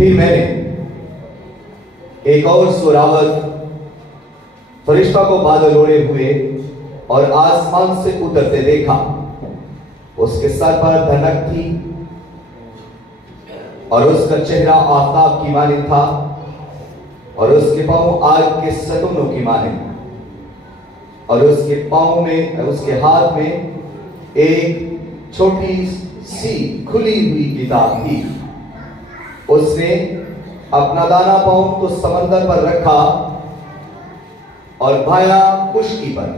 پھر میں نے ایک اور زوراور فرشتہ کو بادل اوڑے ہوئے اور آسمان سے اترتے دیکھا. اس کے سر پر دھنک تھی اور اس کا چہرہ آفتاب کی مانند تھا اور اس کے پاؤں آگ کے ستونوں کی مانند اور اس کے پاؤں میں اس کے ہاتھ میں ایک چھوٹی سی کھلی ہوئی کتاب تھی. اس نے اپنا دانا پاؤں تو سمندر پر رکھا اور بھایا خشکی پر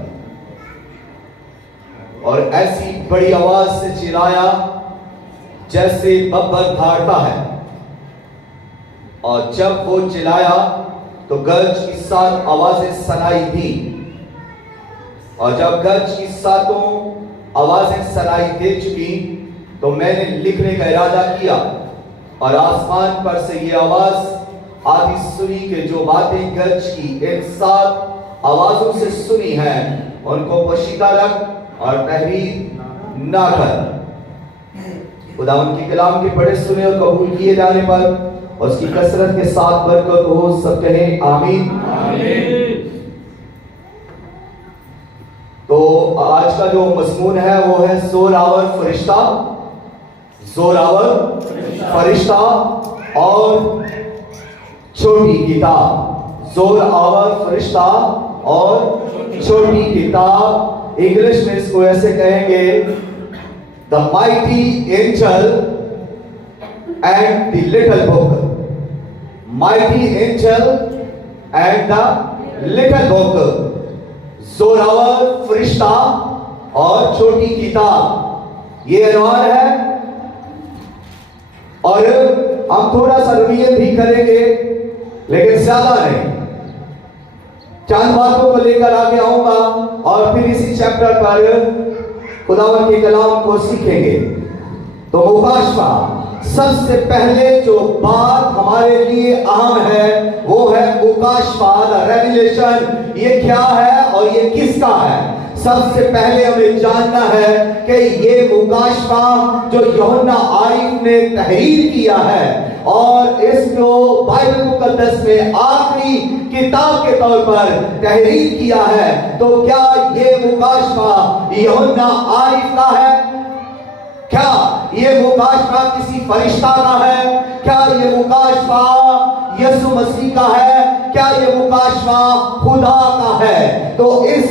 اور ایسی بڑی آواز سے چلایا جیسے ببر دھاڑتا ہے. اور جب وہ چلایا تو گرج کی 7 آوازیں سنائی دی. اور جب گرج کی 7 آوازیں سنائی دے چکی تو میں نے لکھنے کا ارادہ کیا اور آسمان پر سے یہ آواز آتی سنی کہ جو باتیں گرج کی ان 7 آوازوں سے سنی ہیں ان کو پوشیدہ رکھ اور تحریر نہ کر. خدا ان کی کلام کے پڑھے سنے اور قبول کیے جانے پر اس کی کثرت کے ساتھ برکت ہو. سب کہیں آمین. تو آج کا جو مضمون ہے وہ ہے زوراور فرشتہ. زوراور فرشتہ اور چھوٹی کتاب. زوراور فرشتہ اور چھوٹی کتاب. انگلش میں اس کو ایسے کہیں گے The mighty angel and the little book. Mighty angel and the little book. زوراور فرشتہ اور چھوٹی کتاب یہ عنوان ہے. اور ہم تھوڑا سا رویت بھی کریں گے لیکن زیادہ نہیں. چند باتوں کو لے کر آگے آؤں گا اور پھر اسی چیپٹر پر خداوند کے کلام کو سیکھیں گے. تو مکاشفہ سب سے پہلے جو بات ہمارے لیے اہم ہے وہ ہے مکاشفہ. ریویلیشن یہ کیا ہے اور یہ کس کا ہے؟ سب سے پہلے ہمیں جاننا ہے کہ یہ مکاشفہ جو یوحنا عارف نے تحریر کیا ہے اور اس کو بائبل مقدس میں آخری کتاب کے طور پر تحریر کیا ہے، تو کیا یہ مکاشفہ یوحنا عارف کا ہے؟ کیا یہ مکاشفہ کسی فرشتہ کا ہے؟ کیا یہ مکاشفہ یسوع مسیح کا ہے؟ کیا یہ مکاشفہ خدا کا ہے؟ تو اس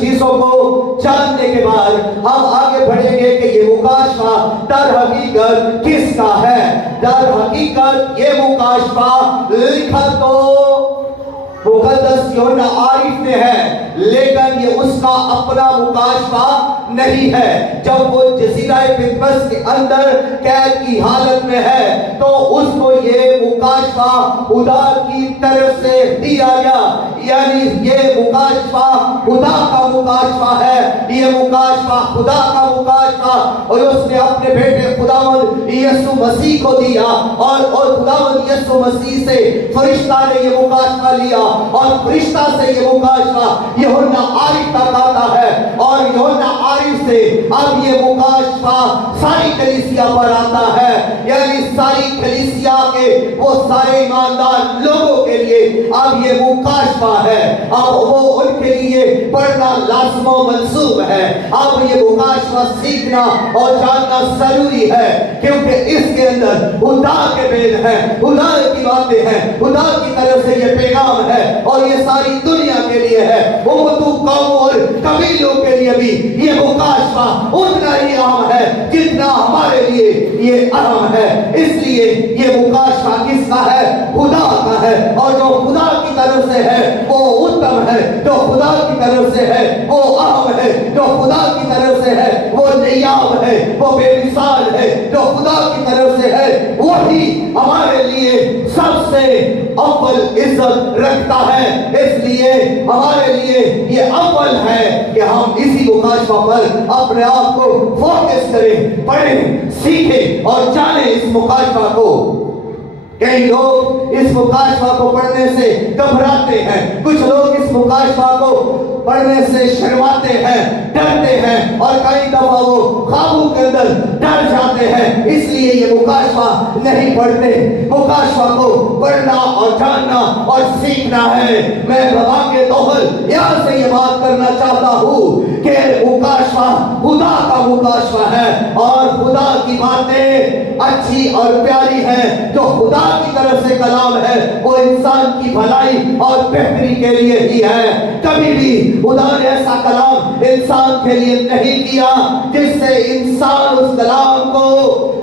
چیزوں کو جاننے کے بعد ہم آگے بڑھیں گے کہ یہ مکاشفہ در حقیقت کس کا ہے. در حقیقت یہ مکاشفہ لکھا تو مقدس یوحنا عارف نے ہے لیکن یہ اس کا اپنا مکاشفہ نہیں ہے. جب وہ جزیرہ پطمس کے اندر قید کی حالت میں ہے تو اس کو یہ مکاشفہ خدا کی طرف سے دیا گیا. یعنی یہ مکاشفہ خدا کا مکاشفہ ہے. یہ مکاشفہ خدا کا مکاشفہ اور اس نے اپنے بیٹے خداوند یسوع مسیح کو دیا اور خداوند یسوع مسیح سے فرشتہ نے یہ مکاشفہ لیا اور فرشتہ سے یہ مکاشفہ یوحنا عارف تک آتا ہے اور یوحنا عارف سے اب یہ مکاشفہ ساری کلیسیا پر آتا ہے. یعنی ساری کلیسیا کے وہ سارے ایماندار لوگوں کے لیے اب یہ مکاشفہ ہے. اب وہ ان کے لیے پڑھنا لازم و منصوب ہے. اب یہ مکاشفہ سیکھنا اور جاننا ضروری ہے کیونکہ اس کے اندر خدا کے بین ہے، خدا کی باتیں ہیں، خدا کی طرف سے یہ پیغام ہے اور یہ ساری دنیا کے لیے ہے. امتوں قوم اور قبیلوں کے لیے بھی یہ مکاشفہ اتنا ہی اہم ہے جتنا ہمارے لیے یہ اہم ہے. اس لیے یہ مکاشفہ کس کا ہے؟ خدا کا ہے. اور جو خدا کی طرف سے ہے وہ اتم ہے، جو خدا کی طرف سے ہے وہ اہم ہے، جو خدا کی طرف سے ہے وہ نیاب ہے، وہ بے مثال ہے. جو خدا کی طرف سے ہے وہی ہمارے لیے سب سے اول عزت رکھتا ہے. اس لیے ہمارے لیے یہ اول ہے کہ ہم اسی مکاشفہ پر اپنے آپ کو فوکس کریں، پڑھیں، سیکھیں اور جانیں اس مکاشفہ کو. کئی لوگ اس مکاشفہ کو پڑھنے سے گھبراتے ہیں، کچھ لوگ اس مکاشفہ کو پڑھنے سے شرماتے ہیں، ڈرتے ہیں، اور کئی دفعہ وہ خوابوں کے اندر ڈر جاتے ہیں، اس لیے یہ مکاشفہ نہیں پڑھتے۔ مکاشفہ کو پڑھنا اور جاننا اور سیکھنا ہے۔ میں بابا کے توہل یہاں سے یہ بات کرنا چاہتا ہوں کہ مکاشفہ خدا کا مکاشفہ ہے، اور خدا کی باتیں اچھی اور پیاری ہیں۔ جو خدا کی طرف سے کلام ہے وہ انسان کی بھلائی اور بہتری کے لیے ہی ہے۔ کبھی بھی خدا نے ایسا کلام انسان کے لیے نہیں کیا جس سے انسان اس کلام کو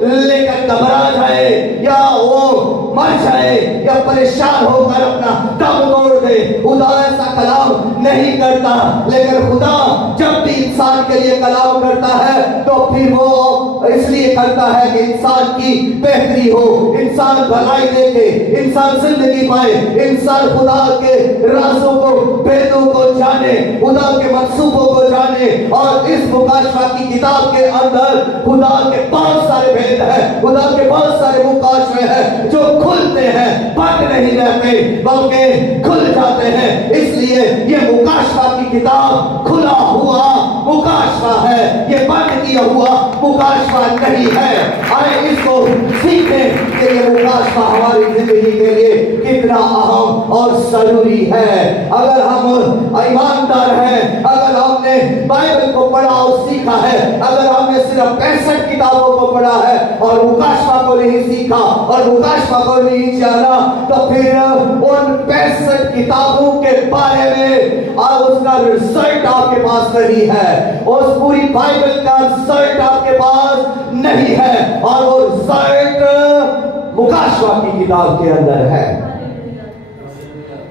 لے کر گھبرا جائے یا وہ مر جائے یا پریشان ہو کر اپنا دم توڑ دے۔ خدا ایسا کلام نہیں کرتا، لیکن خدا جب بھی انسان کے لیے کلام کرتا ہے تو پھر وہ اس لیے کرتا ہے کہ انسان کی بہتری ہو، انسان بھلائی دیکھے، انسان زندگی پائے، انسان خدا کے رازوں کو، بھیدوں کو جانے، خدا کے منصوبوں کو جانے۔ اور اس مکاشفہ کی کتاب کے اندر خدا کے بہت سارے بھید ہیں، خدا کے بہت سارے مکاشفے ہیں جو کھلتے ہیں، بند نہیں رہتے بلکہ کھل جاتے ہیں۔ اس لیے یہ مکاشفہ کی کتاب کھلا ہوا مکاشفہ ہے، یہ بند کیا ہوا مکاشفہ نہیں ہے۔ آئے اس کو سیکھیں کہ یہ مکاشفہ ہماری زندگی کے لیے کتنا اہم اور ضروری ہے۔ اگر ہم ایماندار ہیں، اگر ہم نے بائبل کو پڑھا اور سیکھا ہے، اگر ہم نے صرف 65 کتابوں کو پڑھا ہے اور مکاشفہ کو نہیں سیکھا اور مکاشفہ کو نہیں جانا، تو پھر ان 65 کتابوں کے بارے میں اس کا رزلٹ آپ کے پاس نہیں ہے، اس پوری بائبل کا رزلٹ آپ کے پاس نہیں ہے، اور وہ رزلٹ مکاشفہ کی کتاب کے اندر ہے۔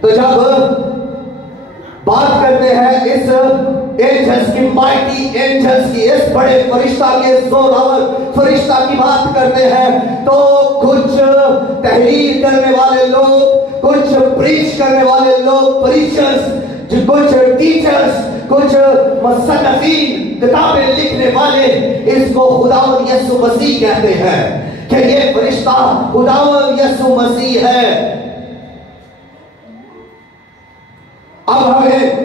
تو جب بات کرتے ہیں اس اینجلس کی، مائٹی اینجلس کی، اس بڑے فرشتہ کے، زوراور فرشتہ کی بات کرتے ہیں، تو کچھ تحریر کرنے والے لوگ، کچھ پریچ کرنے والے لوگ، پریچرز، کچھ ٹیچرز، کچھ مصنفین، کتابیں لکھنے والے اس کو خداوند یسوع مسیح کہتے ہیں کہ یہ فرشتہ خداوند یسوع مسیح ہے۔ اب ہمیں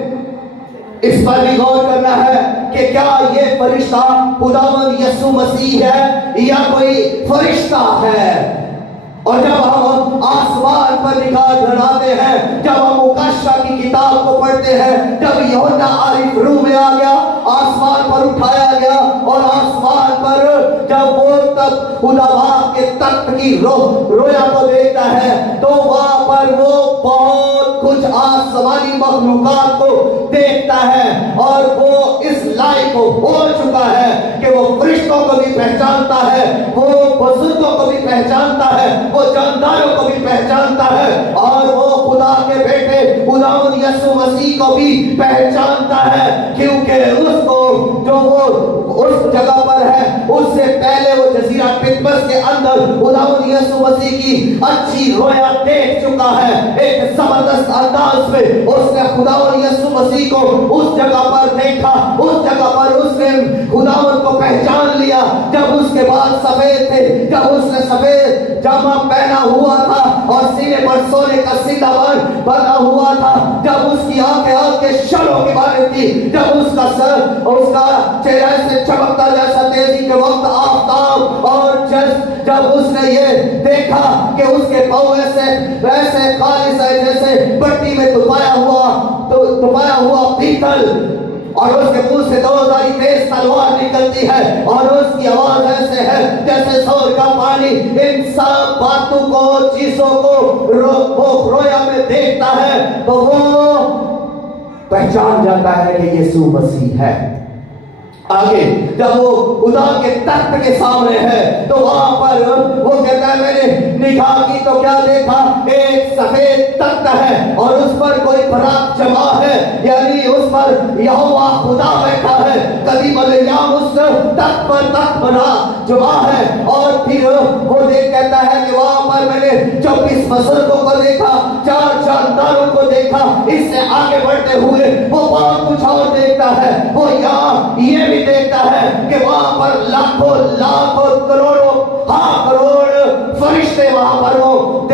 اس پر بھی غور کرنا ہے کہ کیا یہ فرشتہ خداوند یسوع مسیح ہے یا کوئی فرشتہ ہے۔ اور جب ہم آسمان پر نگاہ گھڑاتے ہیں، جب ہم مکاشفہ کی کتاب کو پڑھتے ہیں، جب یوحنا عارف روح میں آ گیا، آسمان پر اٹھایا گیا، اور آسمان پر جب وہ تب خدا باپ کے تخت کی رویا کو دیکھتا ہے، تو وہاں پر وہ بہت کچھ آسمانی مخلوقات کو دیکھتا ہے، اور وہ اس لائق ہو چکا ہے کہ وہ فرشتوں کو بھی پہچانتا ہے، وہ بزرگوں کو بھی پہچانتا ہے، وہ جانداروں کو بھی پہچانتا ہے، اور وہ خدا کے بیٹے خداوند یسوع مسیح کو بھی پہچانتا ہے، کیونکہ اس کو جو وہ اس جگہ پر ہے، اس سے پہلے وہ جزیرہ پتمس کے اندر خداوند یسوع مسیح کی اچھی رویا دیکھ چکا ہے۔ ایک زبردست انداز میں اس نے خداوند یسوع مسیح کو اس جگہ پر دیکھا، اس جگہ پر اس نے خداوند کو پہچان لیا۔ جب اس کے بال سفید تھے، جب اس نے سفید جامہ پہنا ہوا تھا اور سینے پر سونے کا سندھا بنا ہوا تھا، جب اس کی آنکھیں آگ کے شعلوں کی مانند تھی، جب اس کا سر، اس کا چہرہ سے چمکتا جیسا تیزی کے وقت آفتاب، اور جب اس نے یہ دیکھا کہ اس کے پاؤں ویسے خالص ہے جیسے بٹی میں دبایا ہوا پیتل، اور اس کے منہ سے دوزاری تیز تلوار نکلتی ہے، اور اس کی آواز ایسے ہے جیسے زور کا پانی۔ ان سب باتوں کو، چیزوں کو وہ رویا میں دیکھتا ہے تو وہ پہچان جاتا ہے کہ یسوع مسیح ہے۔ آگے جب وہ خدا کے تخت کے سامنے ہے تو وہاں پر وہ کہتا ہے میں نے نگاہ کی تو کیا دیکھا، ایک سفید تخت ہے اور اس پر کوئی براق جمع ہے، یعنی اس پر یہوہ خدا بیٹھا ہے، قدیم الیام اس تخت پر تخت براق جمع ہے۔ اور پھر وہ کہتا ہے کہ وہاں پر میں نے 24 بزرگوں کو دیکھا، 4 جانداروں کو دیکھا۔ اس سے آگے بڑھتے ہوئے وہ بہت کچھ اور دیکھتا ہے، وہ یہاں یہ بھی دیکھتا ہے کہ وہاں پر لاکھوں کروڑوں کروڑ فرشتے وہاں پر وہ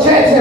6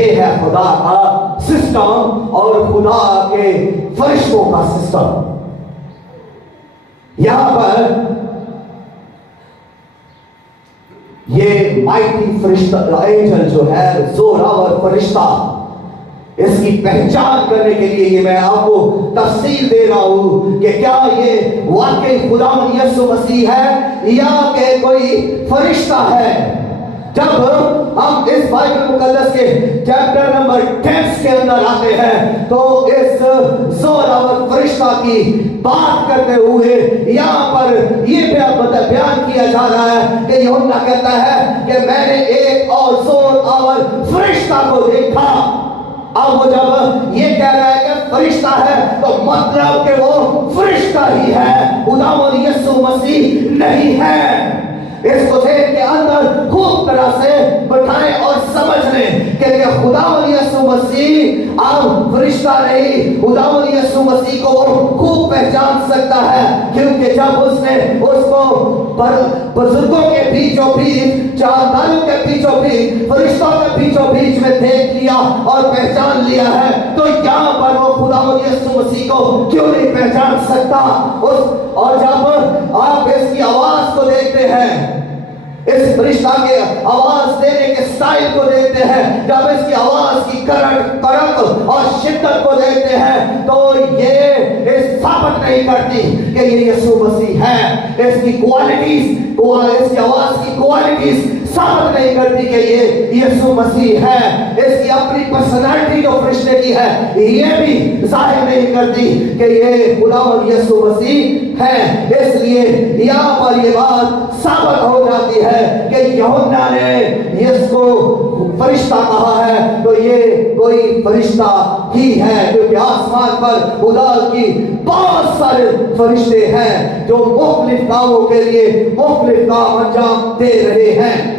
یہ ہے خدا کا سسٹم اور خدا کے فرشتوں کا سسٹم. یہاں پر یہ مائٹی فرشتہ اینجل جو ہے زوراور فرشتہ، اس کی پہچان کرنے کے لیے یہ میں آپ کو تفصیل دے رہا ہوں کہ کیا یہ واقعی خداوند یسوع مسیح ہے یا کہ کوئی فرشتہ ہے. جب ہم اس بائبل مقدس کے چیپٹر نمبر 10 کے اندر آتے ہیں تو اس زوراور فرشتہ کی بات کرتے ہوئے یہاں پر یہ بیان کیا جا رہا ہے کہ یوحنا کہتا ہے کہ میں نے ایک اور زوراور فرشتہ کو دیکھا. اب وہ جب یہ کہہ رہا ہے کہ فرشتہ ہے تو مطلب کہ وہ فرشتہ ہی ہے، خداوند یسوع مسیح نہیں ہے. اس کو ذہن کے اندر خوب طرح سے بٹھائیں اور سمجھ لیں کہ خداوند یسوع مسیح اب فرشتہ نہیں. خداوند یسوع مسیح کو خوب پہچان سکتا ہے کیونکہ جب اس نے اس کو بزرگوں کے بیچوں بیچ، جانداروں کے بیچوں بیچ، فرشتوں کے بیچوں بیچ میں دیکھ لیا اور پہچان لیا ہے تو یہاں پر وہ خداوند یسوع مسیح کو کیوں نہیں پہچان سکتا. اور جب آپ اس کی آواز کو دیکھتے ہیں، اس فرشتہ کے آواز دینے کے سٹائل کو دیکھتے ہیں، جب اس کی آواز کی کڑک اور شدت کو دیکھتے ہیں تو یہ ثابت نہیں کرتی کہ یہ یسوع مسیح ہے. اس کی کوالٹیز، اس کی آواز کی کوالٹیز ثابت نہیں کرتی کہ یہ یسوع مسیح ہے. اس کی اپنی پرسنالٹی جو فرشتے کی ہے یہ بھی ظاہر نہیں کرتی کہ یہ خداوند یسوع مسیح ہے. اس لیے یہاں پر یہ بات ثابت ہو جاتی ہے کہ یوحنا نے اس کو فرشتہ کہا ہے تو یہ کوئی فرشتہ ہی ہے، کیونکہ آسمان پر خدا کی بہت سارے فرشتے ہیں جو مختلف کاموں کے لیے مختلف کام انجام دے رہے ہیں.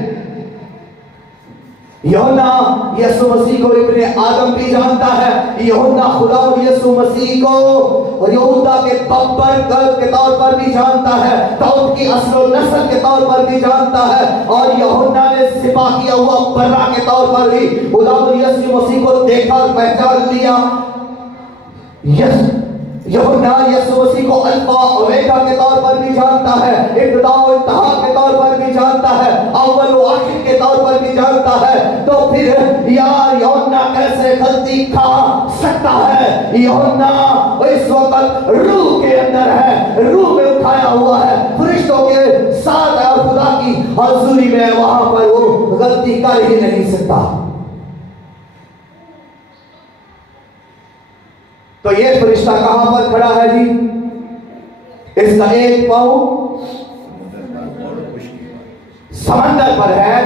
یوحنا یسوع مسیح کو ابن آدم بھی جانتا ہے. یوحنا خداوند یسوع مسیح کو یہودا کے بپر کے طور پر بھی جانتا ہے، داؤد کی اصل و نسل کے طور پر بھی جانتا ہے، اور یوحنا نے ذبح کیا ہوا برا کے طور پر بھی خداوند یسوع مسیح کو دیکھا اور پہچان لیا. یوحنا یسوع مسیح کو الفا اومیگا کے طور پر بھی جانتا ہے، ابتدا و انتہا کے طور پر بھی جانتا ہے، اول و آخر کے طور پر بھی جانتا ہے. تو پھر یوحنا کیسے غلطی کھا سکتا ہے؟ یوحنا اس وقت روح کے اندر ہے، روح میں اٹھایا ہوا ہے، فرشتوں کے ساتھ اور خدا کی حضوری میں، وہاں پر وہ غلطی کر ہی نہیں سکتا. تو یہ فرشتہ کہاں پر کھڑا ہے جی؟ اس کا ایک پاؤں سمندر پر ہے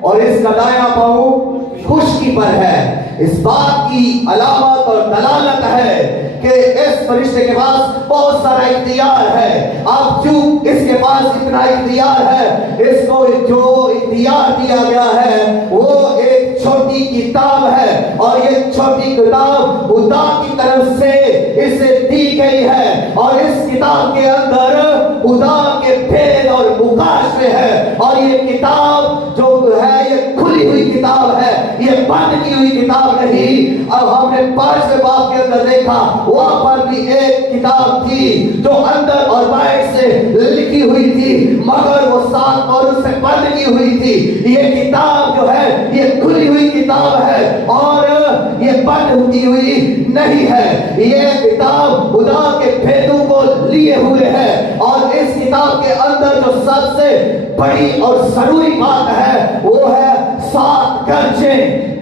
اور اس کا دایاں پاؤں خشکی پر ہے. اس بات کی علامت اور دلالت ہے کہ اس فرشتے کے پاس بہت سارا اختیار ہے. اب جو اس کے پاس اتنا اختیار ہے، اس کو جو اختیار دیا گیا ہے وہ ایک چھوٹی کتاب ہے، اور یہ چھوٹی کتاب خدا کی طرف سے اسے دی گئی ہے، اور اس کتاب کے اندر خدا کے بھید اور مکاشفے ہے. اور یہ کتاب جو ہے یہ کھلی ہوئی کتاب ہے، یہ بند کی ہوئی کتاب نہیں. اب ہم نے 5ویں باب کے اندر دیکھا وہاں پر بھی ایک کتاب تھی جو اندر اور باہر سے لکھی ہوئی تھی، مگر وہ 7 اور سے بند کی ہوئی تھی. یہ کتاب جو ہے یہ کھلی ہوئی کتاب ہے اور یہ بند کی ہوئی نہیں ہے. یہ کتاب خدا کے بھیدوں کو لیے ہوئے ہے، اور اس کتاب کے اندر جو سب سے بڑی اور ضروری بات ہے وہ ہے 7 گرجیں.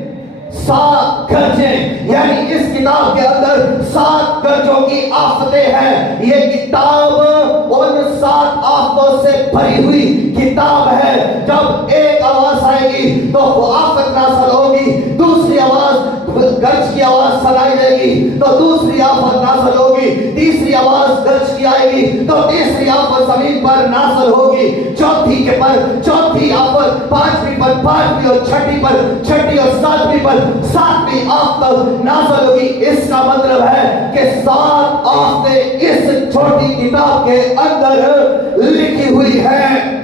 7 گرجیں، یعنی اس کتاب کے اندر 7 گرجوں کی آفتیں ہیں. یہ کتاب ان 7 آفتوں سے بھری ہوئی کتاب ہے. جب ایک آواز آئے گی تو وہ آفت نازل ہوگی، دوسری آواز گرج کی آواز سنائی دے گی تو دوسری آفت نازل ہوگی، تیسری آواز گرج کی آئے گی تو تیسری آفت زمین پر نازل ہوگی، چوتھی کے پر چوتھی آفت، 5ویں پر 5ویں، اور چھٹی پر چھٹی، اور 7ویں پر 7ویں آفت نازل ہوگی. اس کا مطلب ہے کہ 7 آفتیں اس چھوٹی کتاب کے اندر لکھی ہوئی ہیں.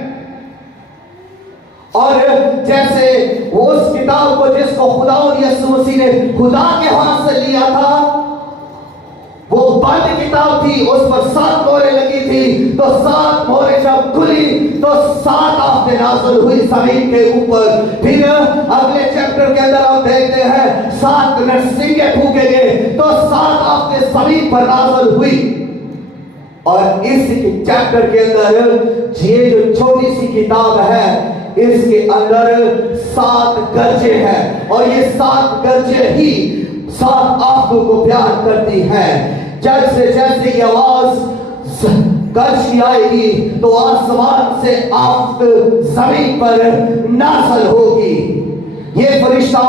اور جیسے اس کتاب کو جس کو خدا اور یسوع مسیح نے خدا کے ہاتھ سے لیا تھا، وہ بند کتاب تھی، اس پر 7 مہریں لگی تھی، تو 7 مہریں جب کھلی تو 7 آفتیں نازل ہوئی زمین کے اوپر۔ پھر اگلے چیپٹر کے اندر ہم دیکھتے ہیں 7 نرسنگیں پھونکے گئے تو 7 آفتیں زمین پر نازل ہوئی۔ اور اس چیپٹر کے اندر یہ جو چھوٹی سی کتاب ہے، اس کے اندر 7 گرجے ہیں، اور یہ 7 گرجے ہی 7 آفتوں کو بیان کرتی ہیں۔ جیسے جیسے یہ آواز گرج کی آئے گی تو آسمان سے آفت زمین پر نازل ہوگی۔ یہ فرشتہ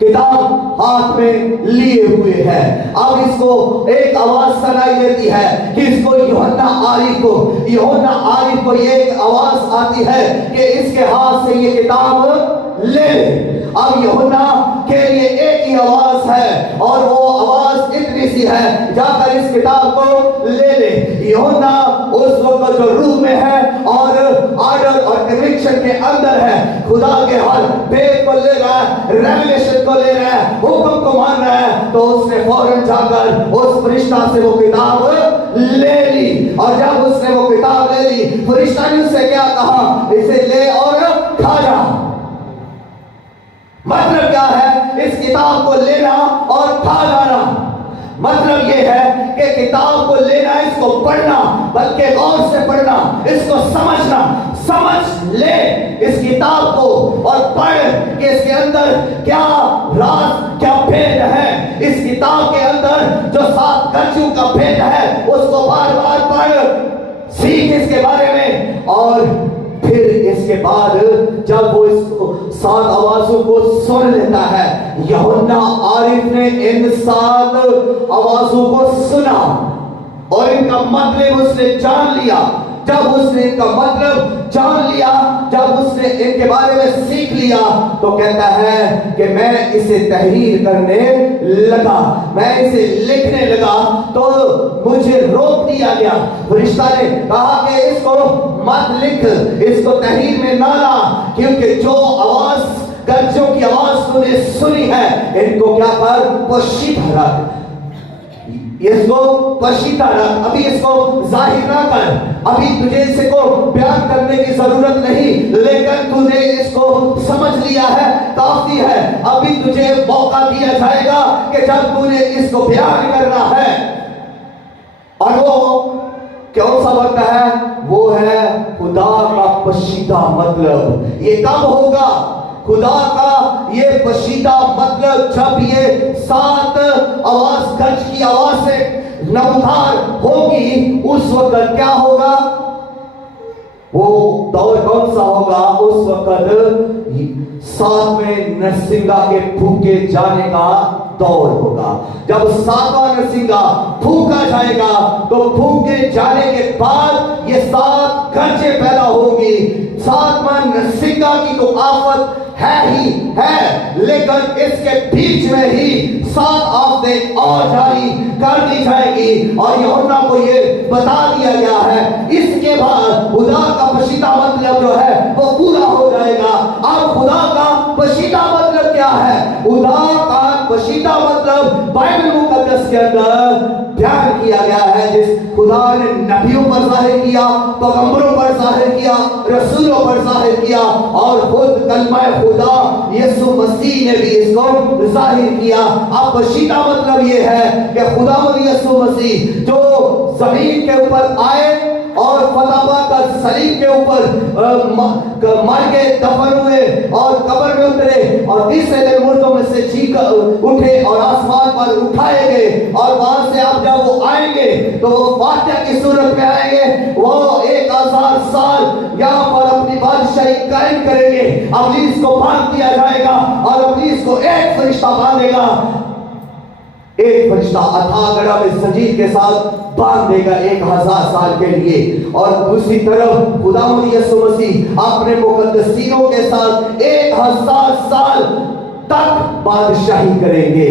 کتاب ہاتھ میں لیے ہوئے ہے۔ اب اس کو ایک آواز سنائی دیتی ہے کہ اس کو یوحنا عارف کو یہ ایک آواز آتی ہے کہ اس کے ہاتھ سے یہ کتاب لے۔ اب یوحنا کے لیے ایک ہی آواز ہے، اور وہ آواز اتنی سی ہے، جا کر اس کتاب کو لے لے۔ یوحنا اس وقت جو روح میں ہے اور آرڈر اور ڈائریکشن کے اندر ہے، خدا کے ہر بیت کو لے رہا ہے، ریویلیشن کو لے رہا ہے، حکم کو مان رہا ہے، تو اس نے فوراً جا کر اس فرشتہ سے وہ کتاب لے لی۔ اور جب اس نے وہ کتاب لے لی، فرشتہ نے اس سے کیا کہا؟ اسے لے اور کھا جا۔ مطلب کیا ہے؟ اس کتاب کو لینا اور کھا جانا۔ مطلب یہ ہے کہ کتاب کو لینا، اس کو پڑھنا، بلکہ غور سے پڑھنا، اس کو سمجھنا۔ سمجھ لے اس کتاب کو اور پڑھ کہ اس کے اندر کیا راز، کیا بھید ہے۔ اس کتاب کے اندر جو 7 گرجوں کا بھید ہے، اس کو بار بار پڑھ، سیکھ اس کے بارے میں۔ اور پھر اس کے بعد جب وہ اس 7 آوازوں کو سن لیتا ہے، یوحنا عارف نے ان 7 آوازوں کو سنا اور ان کا مطلب اس نے جان لیا۔ جب اس نے ان کا مطلب جان لیا، جب اس نے ان کے بارے میں سیکھ لیا، تو کہتا ہے کہ میں اسے تحریر کرنے لگا، میں اسے لکھنے لگا، تو مجھے روک دیا گیا۔ فرشتہ نے کہا کہ اس کو مت لکھ، اس کو تحریر میں نہ لا، کیونکہ جو آواز گرجوں کی آواز تو نے سنی ہے، ان کو کیا کر؟ پوشیدہ رکھ، اس کو پوشیدہ رکھ، ابھی اس کو ظاہر نہ کر، ابھی تجھے اس کو بیان کرنے کی ضرورت نہیں، لیکن تو نے اس کو سمجھ لیا ہے، کافی ہے۔ ابھی تجھے موقع دیا جائے گا کہ جب تو نے اس کو بیان کرنا ہے، اور وہ کون سا وقت ہے؟ وہ ہے خدا کا پوشیدہ مطلب۔ یہ کب ہوگا؟ خدا کا یہ پوشیدہ مطلب جب یہ 7 آواز گرج کی آواز سے نمودار ہوگی، اس وقت کیا ہوگا؟ وہ دور کون سا ہوگا؟ اس وقت 7ویں نرسنگا کے پھونکے جانے کا دور ہوگا۔ جب 7واں نرسنگا پھونکا جائے گا تو پھونکے جانے کے بعد یہ 7 گرجیں پیدا ہوگی۔ 7واں نرسنگا کی تو آفت ہے ہی ہے، لیکن اس کے بیچ میں ہی 7 آفتیں اور جاری کر دی جائے گی، اور یوحنا کو یہ بتا دیا گیا ہے اس کے بعد خدا کا پوشیدہ مطلب جو ہے وہ پورا ہو جائے گا۔ اب خدا کا پوشیدہ مطلب کیا ہے؟ خدا کا پوشیدہ مطلب بائبل مقدس کے اندر بیان کیا گیا ہے، جس خدا نے نبیوں پر ظاہر کیا، پیغمبروں پر ظاہر کیا، رسولوں پر ظاہر کیا، اور خود کلمہ خدا یسوع مسیح نے بھی اس کو ظاہر کیا۔ اب پوشیدہ مطلب یہ ہے کہ خدا یسوع مسیح جو زمین کے اوپر آئے اور فتح پا کر صلیب کے اوپر مر کے دفن ہوئے اور قبر میں اترے، اور تیسرے دن مردوں میں سے جی کر اٹھے اور آسمان پر اٹھائے گئے، اور وہاں سے اب جب وہ آئیں گے تو وہ فاتح کی صورت میں آئیں گے، وہ 1000 سال یہاں پر اپنی بادشاہی قائم کریں گے۔ ابلیس کو باندھ دیا جائے گا، اور ابلیس کو ایک فرشتہ باندھے گا، ایک فرشتہ اتھا گڑھا میں زنجیر کے ساتھ باندھ دے گا 1000 سال کے لیے، اور دوسری طرف خداوند یسوع مسیح اپنے مقدسینوں کے ساتھ 1000 سال تک بادشاہی کریں گے۔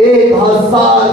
1000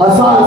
1000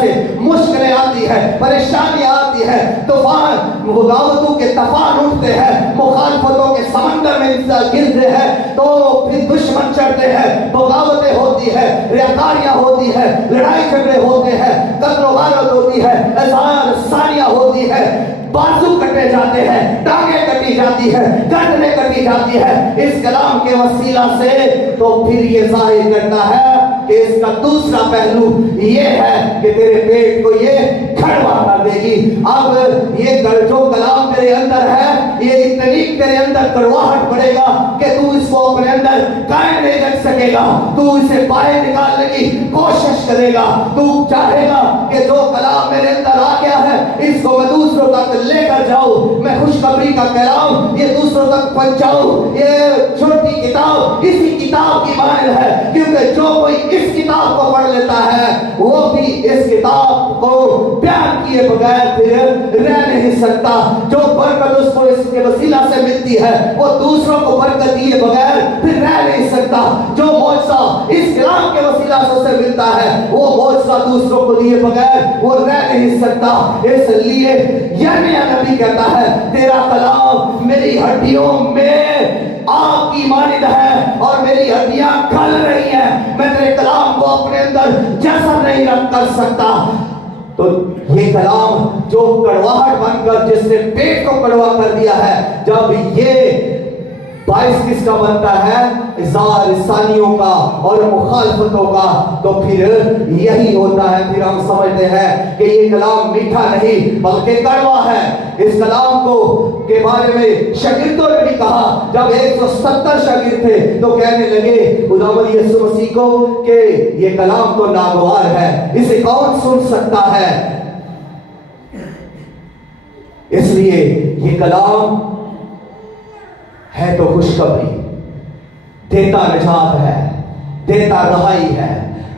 سے مشکلیں آتی ہے، پریشانیاں آتی ہے، طوفان بغاوتوں کے طوفان اٹھتے ہیں، مخالفتوں کے سمندر میں انسان گرتے ہیں، تو پھر دشمن چڑھتے ہیں، بغاوتیں ہوتی ہے، ریاکاریاں ہوتی ہے، لڑائی جھگڑے ہوتے ہیں، قتل و غارت ہوتی ہے، اذان ثانیہ ہوتی ہے، بازو کٹے جاتے ہیں، ٹانگیں کٹی جاتی ہے، گردنیں کٹی جاتی ہے اس کلام کے وسیلہ سے، تو پھر یہ ظاہر کرتا ہے کہ اس کا دوسرا پہلو یہ ہے کہ تیرے پیٹ کو یہ کھڑوا کر دے گی۔ اب یہ جو کلام تیرے اندر ہے، یہ اتنی تیرے اندر کڑواہٹ پڑے گا کہ تو اس کو اپنے اندر قائم نہیں رکھ سکے گا، تو اسے باہر نکالنے کی کوشش کرے گا، تو چاہے گا کہ جو کلام میرے اندر آ گیا ہے اس کو میں دوسروں تک لے کر جاؤں، میں خوشخبری کا کلام یہ دوسروں تک پہنچاؤں۔ یہ چھوٹی کتاب اسی کتاب کی مانند ہے، کیونکہ جو کوئی اس کتاب کو پڑھ لیتا ہے وہ بھی اس کتاب کو بیان کیے بغیر پھر رہ نہیں سکتا۔ جو برکت اس کو اس کے وسیلہ سے ملتی ہے وہ دوسروں کو برکت دیے بغیر پھر رہ نہیں سکتا۔ جو معجزہ اس کلام کے وسیلہ سے ملتا ہے وہ معجزہ دوسروں کو دیے بغیر وہ رہ نہیں سکتا۔ اس لیے یرمیا نبی کہتا ہے تیرا کلام میری ہڈیوں میں آگ کی مانند ہے اور میری ہڈیاں کھل رہی ہیں، میں تیرے کلام کو اپنے اندر جسد نہیں رکھ کر سکتا۔ تو یہ کلام جو کڑواہٹ بن کر جس نے پیٹ کو کڑوا کر دیا ہے، جب یہ باعث کس کا بنتا ہے؟ اظہار ثانیوں کا اور مخالفتوں کا، تو پھر یہی ہوتا ہے، پھر ہم سمجھتے ہیں کہ یہ کلام میٹھا نہیں بلکہ کڑوا ہے۔ اس کلام کو کے بارے میں شاگردوں نے بھی کہا، جب 170 شاگرد تھے تو کہنے لگے خداوند یسوع مسیح کو کہ یہ کلام تو ناگوار ہے، اسے کون سن سکتا ہے؟ اس لیے یہ کلام ہے تو خوشخبری، دیتا نجات ہے، دیتا رہائی ہے،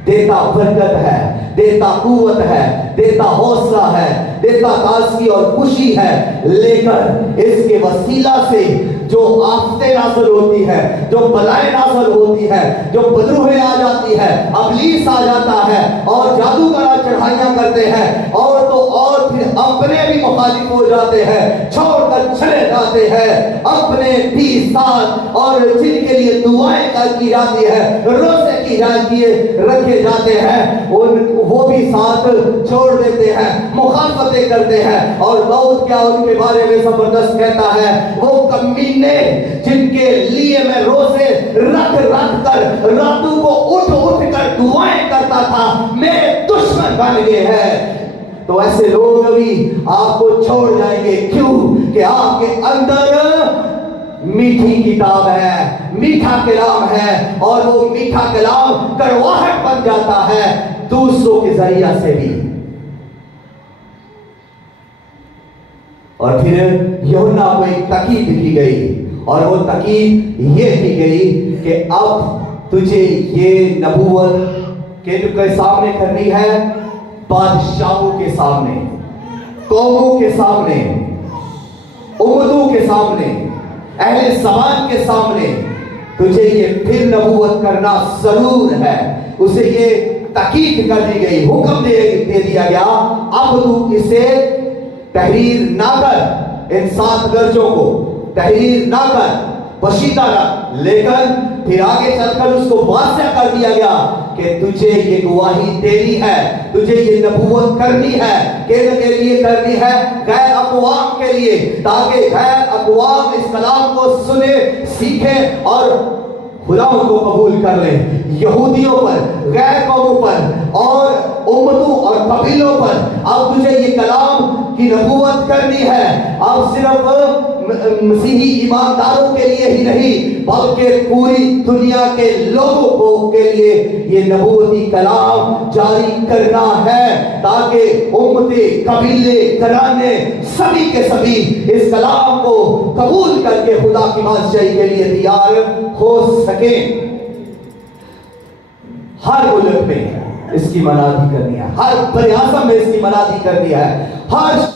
دیتا برکت ہے، دیتا قوت ہے، دیتا حوصلہ ہے، دیتا تازگی اور خوشی ہے، لیکن اس کے وسیلہ سے جو آفتیں نازل ہوتی ہے، جو بلائیں نازل ہوتی ہے، جو بدروہیں آ جاتی ہے، ابلیس آ جاتا ہے اور جادوگر چڑھائیاں کرتے ہیں، اور تو اور پھر اپنے بھی مخالف ہو جاتے ہیں، چھوڑ کر چلے جاتے ہیں، اپنے بھی ساتھ اور جن کے لیے دعائیں کی جاتی ہے، روزے کی رکھے جاتے ہیں، وہ بھی ساتھ چھوڑ دیتے ہیں، مخالفتیں کرتے ہیں۔ اور داؤد کیا ان کے بارے میں زبردست کہتا ہے، وہ کمینے جن کے لیے میں روزے رکھ کر راتوں کو اٹھ کر دعائیں کرتا تھا، میرے دشمن بن گئے ہیں۔ تو ایسے لوگ ابھی آپ کو چھوڑ جائیں گے، کیوں کہ آپ کے اندر میٹھی کتاب ہے، میٹھا کلام ہے، اور وہ میٹھا کلام کڑواہٹ بن جاتا ہے دوسروں کے ذریعہ سے بھی۔ اور پھر یوحنا کو ایک تاکید کی گئی، اور وہ تاکید یہ کی گئی کہ اب تجھے یہ نبوت کن کے سامنے کرنی ہے؟ بادشاہوں کے سامنے، قوموں کے سامنے، امتوں کے سامنے، اہل زمان کے سامنے تجھے یہ پھر نبوت کرنا ضرور ہے۔ اسے یہ تاکید کر دی گئی، حکم دے دیا گیا، اب تو اسے تحریر نہ کر، ان 7 گرجوں کو تحریر نہ کر، پوشیدہ رکھ، لیکن پھر آگے چل کر اس کو واضح کر دیا گیا کہ تجھے یہ گواہی دینی ہے، تجھے یہ نبوت کرنی ہے، کن کے لیے کرنی ہے؟ غیر اقوام کے لیے، تاکہ غیر اقوام اس کلام کو سنے، سیکھیں اور خدا ان کو قبول کر لیں۔ یہودیوں پر، غیر قوموں پر اور امتوں اور قبیلوں پر اب تجھے یہ کلام کی نبوت کرنی ہے۔ اب صرف مسیحی ایمانداروں کے لیے ہی نہیں بلکہ پوری دنیا کے لوگوں کو کے لیے یہ نبوتی کلام جاری کرنا ہے، تاکہ امتیں، قبیلے، گھرانے سبھی کے سبھی اس کلام کو قبول کر کے خدا کی بادشاہی کے لیے تیار ہو سکیں۔ ہر ملک میں اس کی منادی کرنی ہے، ہر بر اعظم میں اس کی منادی کرنی ہے، ہر